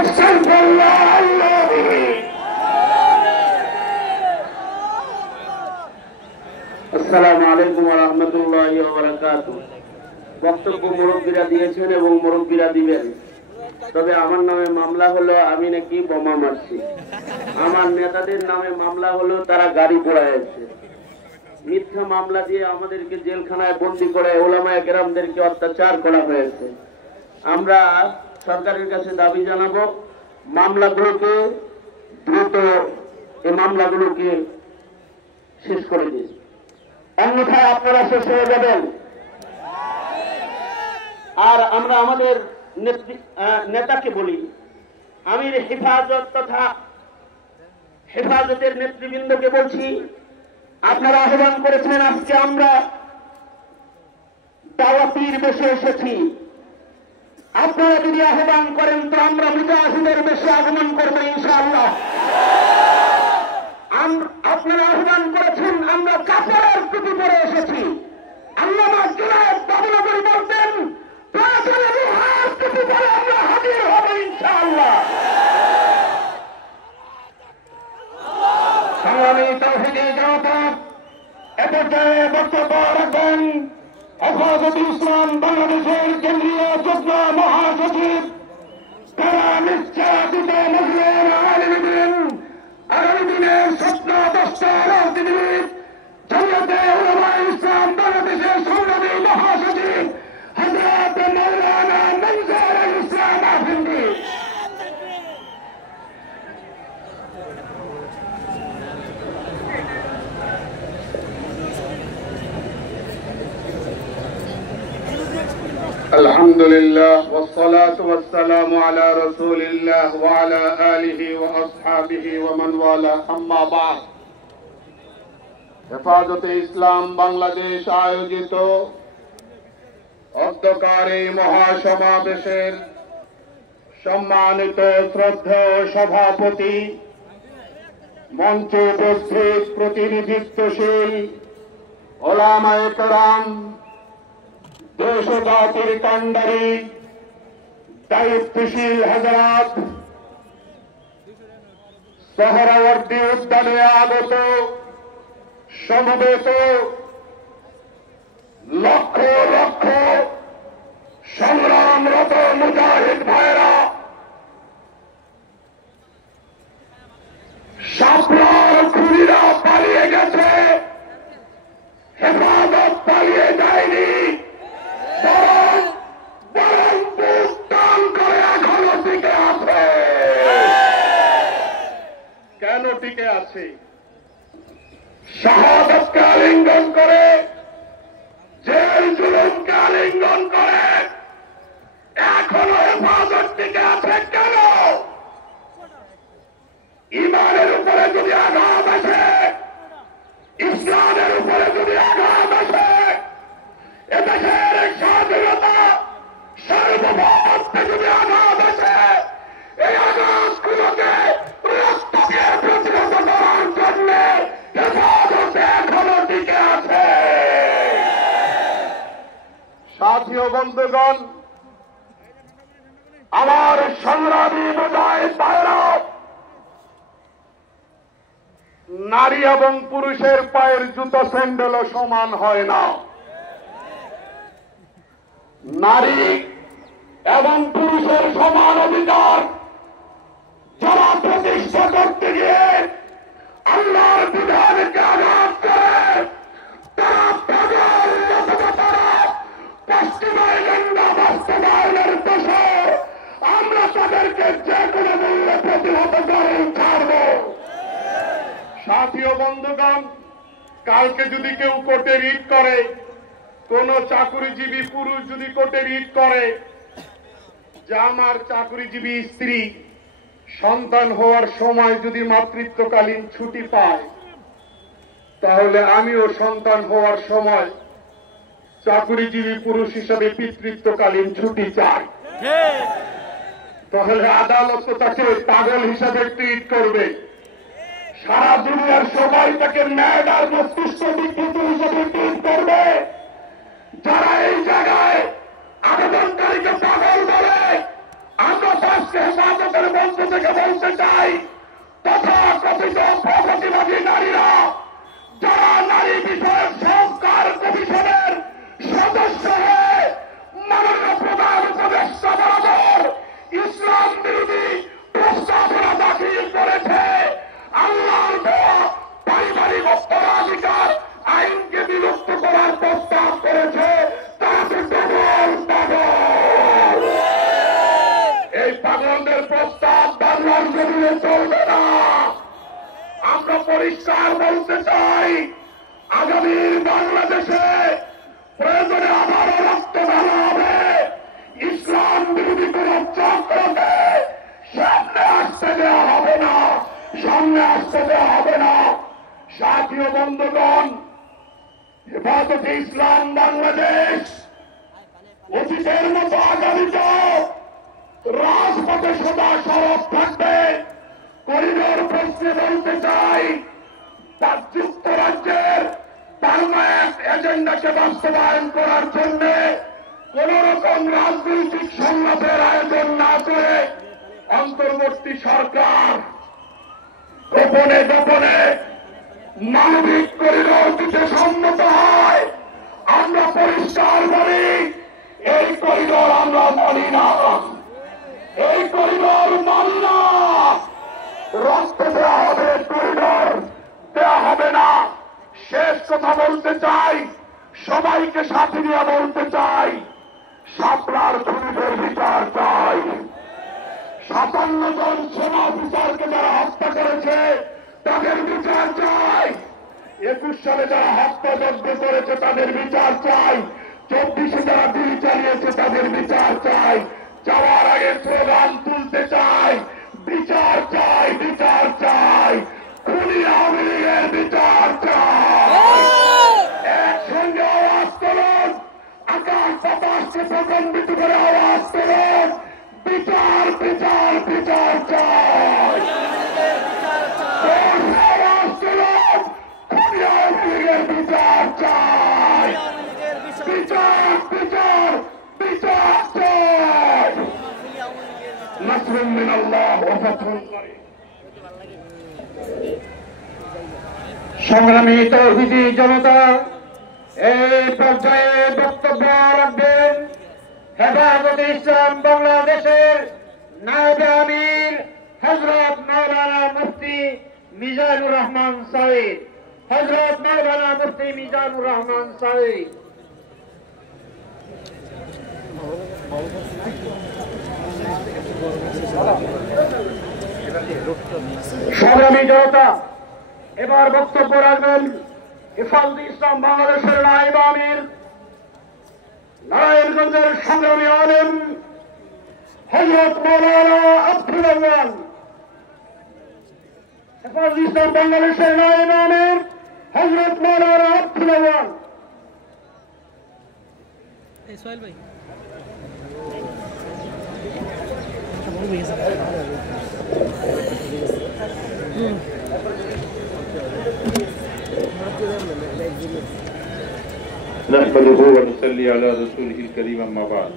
আসসালামু আলাইকুম ওয়া রাহমাতুল্লাহি ওয়া বারাকাতুহু। বক্তব্য মুরব্বীরা দিয়েছেন এবং মুরব্বীরা দিবেন। তবে আমার নামে মামলা হলো আমি নাকি বোমা মারছি, আমার নেতাদের নামে মামলা হলো তারা গাড়ি পোড়াইছে। মিথ্যা মামলা দিয়ে আমাদেরকে জেলখানায় বন্দী করে ওলামায়ে কেরামদেরকে অত্যাচার করা হয়েছে। আমরা সরকারের কাছে দাবি জানাবো, মামলাগুলোকে দ্রুত এই মামলাগুলোকে শেষ করে দিন, অন্যথায় আপনারা শেষ হয়ে যাবেন। আর আমরা আমাদের নেতাকে বলি, আমির হেফাজত তথা হেফাজতের নেতৃবৃন্দকে বলছি, আপনারা আহ্বান করেছেন, আজকে আমরা দাওয়াতির বেশে এসেছি। আপনারা যদি আহ্বান করেন তো আমরা মুজাহিদের বেশে আগমন করবো ইনশাআল্লাহ। আপনারা আহ্বান করেছেন, আমরা কাপড়ের টুপি পরে এসেছি। আল্লামা জুনায়েদ বাবুনগরী বলতেন, প্রয়োজনে লোহার টুপি পরে আমরা হাজির হব ইনশাআল্লাহ। সংগ্রামী তাওহীদি জনতা, এ পর্যায়ে বক্তব্য রাখবেন হেফাজত ইসলাম বাংলাদেশের কেন্দ্রীয় যুগ্ম মহাসচিব আগামী দিনের স্বপ্নদ্রষ্ট রাজনীতিবিদ জমিয়তে উলামায়ে ইসলাম বাংলাদেশের সংগ্রামী মহাসচিব হযরত মাওলানা মনজুরুল ইসলাম আফেন্দি। আলহামদুলিল্লাহ ওয়াসসালাতু ওয়াসসালামু আলা রাসূলিল্লাহ ওয়া আলা আলিহি ওয়া আসহাবিহি ওয়া মান ওয়ালা, আম্মা বা'দ। হেফাজতে ইসলাম বাংলাদেশ আয়োজিত অধ্যকার এই মহাসমাবেশের সম্মানিত শ্রদ্ধেয় সভাপতি, মঞ্চে উপস্থিত প্রতিনিধিত্বশীল ওলামায়ে কেরাম, দেশ ও জাতির কাণ্ডারী দায়িত্বশীল হযরত, সোহরাওয়ার্দী উদ্যানে আগত সমবেত লক্ষ লক্ষ সংগ্রামরত মুজাহিদ ভাইরা, শাপলার খুনিরা পালিয়ে গেছে, হেফাজত পালিয়ে যায়নি, কেন টিকে আছে? শাহাদাতকে আলিঙ্গন করে, জেল জুলুমকে আলিঙ্গন করে এখনো হেফাজত টিকে আছে কেন? ইমানের উপরে যদি আঘাত আসে, ইসলামের উপরে যদি আঘাত আসে, এদেশের স্বাধীনতা সার্বভৌমত্বে যদি আঘাত আসে, এই আঘাতগুলোকে রক্তকে প্রতিহত করার জন্য হেফাজতে এখনো টিকে আছে। সাথী ও বন্ধুগণ, আমার সংগ্রামী মুজাহিদ ভাইরা, নারী এবং পুরুষের পায়ের জুতো স্যান্ডেলও সমান হয় না। নারী এবং পুরুষের সমান অধিকার যারা প্রতিষ্ঠা করতে গিয়ে আল্লাহর বিধানকে আঘাত করে, তারা পাগল তারা পশ্চিমা এজেন্ডা বাস্তবায়নের দেশে আমরা তাদেরকে যে কোনো মূল্যে প্রতিহত করে ছাড়ব। সাথী ও বন্ধুগণ, কালকে যদি কেউ কোর্টে রিট করে, কোন চাকুরিজীবী পুরুষ যদি কোর্টে রিট করে যে আমার চাকুরিজীবী স্ত্রী সন্তান হওয়ার সময় যদি মাতৃত্বকালীন ছুটি পায়, তাহলে আমিও সন্তান হওয়ার সময় চাকুরিজীবী পুরুষ হিসাবে পিতৃত্বকালীন ছুটি চাই। তাহলে আদালত তাকে পাগল হিসাবে ট্রিট করবে, সারা দুনিয়ার সবাই তাকে ন্যায় আর মস্তিষ্ক বিকৃত হিসাবে ট্রিট করবে। যারা এই জায়গায় আবেদনকারীকে পাগল বলে, আমরা ফার্স্ট হেফাজতের মঞ্চ থেকে বলতে চাই, তথা কথিত প্রগতিবাদী নারীরা যারা নারী বিষয়ক সংস্কার কমিশনের সদস্য হয়ে মাননীয় প্রধান উপদেষ্টা বরাবর ইসলাম বিরোধী প্রস্তাবনা দাখিল করেছে, আল্লাহর দেওয়া পারিবারিক উত্তরাধিকার আইনকে বিলুপ্ত করার প্রস্তাব করেছে, তাদের ডবল পাগল। এই পাগলদের প্রস্তাব বাংলার জমিনে চলবে না। আমরা পরিষ্কার বলতে চাই, আগামীর বাংলাদেশে প্রয়োজনে আবারও রক্ত ঢালা হবে। ইসলাম বিরোধী কোন চক্রকে সামনে আসতে দেওয়া হবে না, সামনে আসতে দেওয়া হবে না। সাথী ও বন্ধুগণ, হেফাজতে ইসলাম বাংলাদেশ অতীতের মতো আগামীতেও রাজপথে সদা সরব থাকবে। করিডোর প্রশ্নে বলতে চাই, তার যুক্তরাজ্যের পার্মানেন্ট এজেন্ডাকে বাস্তবায়ন করার জন্য কোন রকম রাজনৈতিক সংলাপের আয়োজন না করে অন্তর্বর্তী সরকার গোপনে গোপনে মানবিক করিডোর দিতে সম্মত হয়। আমরা পরিষ্কার বলি, এই করিডোর আমরা মানি না, এই করিডোর মানি না। রক্ত দেওয়া হবে, করিডোর দেওয়া হবে না। শেষ কথা বলতে চাই, সবাইকে সাথে নিয়ে বলতে চাই, শাপলার খুনিদের বিচার চাই। 57 জন সেনা অফিসারকে যারা হত্যা করেছে তাদের বিচার চাই। 21 সালে যারা হত্যাযজ্ঞ করেছে তাদের বিচার চাই। 24-এ যারা গুলি চালিয়েছে তাদের বিচার চাই। যাওয়ার আগে স্লোগান তুলতে চাই, বিচার চাই, বিচার চাই, খুনি আওয়ামী লীগের বিচার চাই। একসঙ্গে আওয়াজ তুলুন, আকাশ বাতাসকে প্রকম্পিত করে আওয়াজ তুলুন, বিচার বিচার বিচার চাই। আওয়াজ তুলুন, খুনি আওয়ামী লীগের বিচার চাই। বিচার বিচার বিচার চাই। নাসরুম মিনাল্লাহ ওয়া ফাতহুন করিম। সংগ্রামী তৌহিদি জনতা, এই পর্যায়ে বক্তব্য রাখবেন হেফাজতে ইসলাম বাংলাদেশের নায়েবে আমির হযরত মাওলানা মুফতি মিজানুর রহমান সাঈদ। হযরত মাওলানা মুফতি মিজানুর রহমান সাঈদ। সংগ্রামী জনতা, এবার বক্তব্য রাখবেন হেফাজতে ইসলাম বাংলাদেশের নায়েবে আমির নারায়ণগঞ্জের সংগ্রামী আলেম হযরত মাওলানা আব্দুল আউয়াল। হেফাজতে ইসলাম বাংলাদেশের নায়েবে আমির হযরত মাওলানা আব্দুল আউয়াল। সোহেল ভাই نحمده ونصلي على رسوله الكريم أما بعد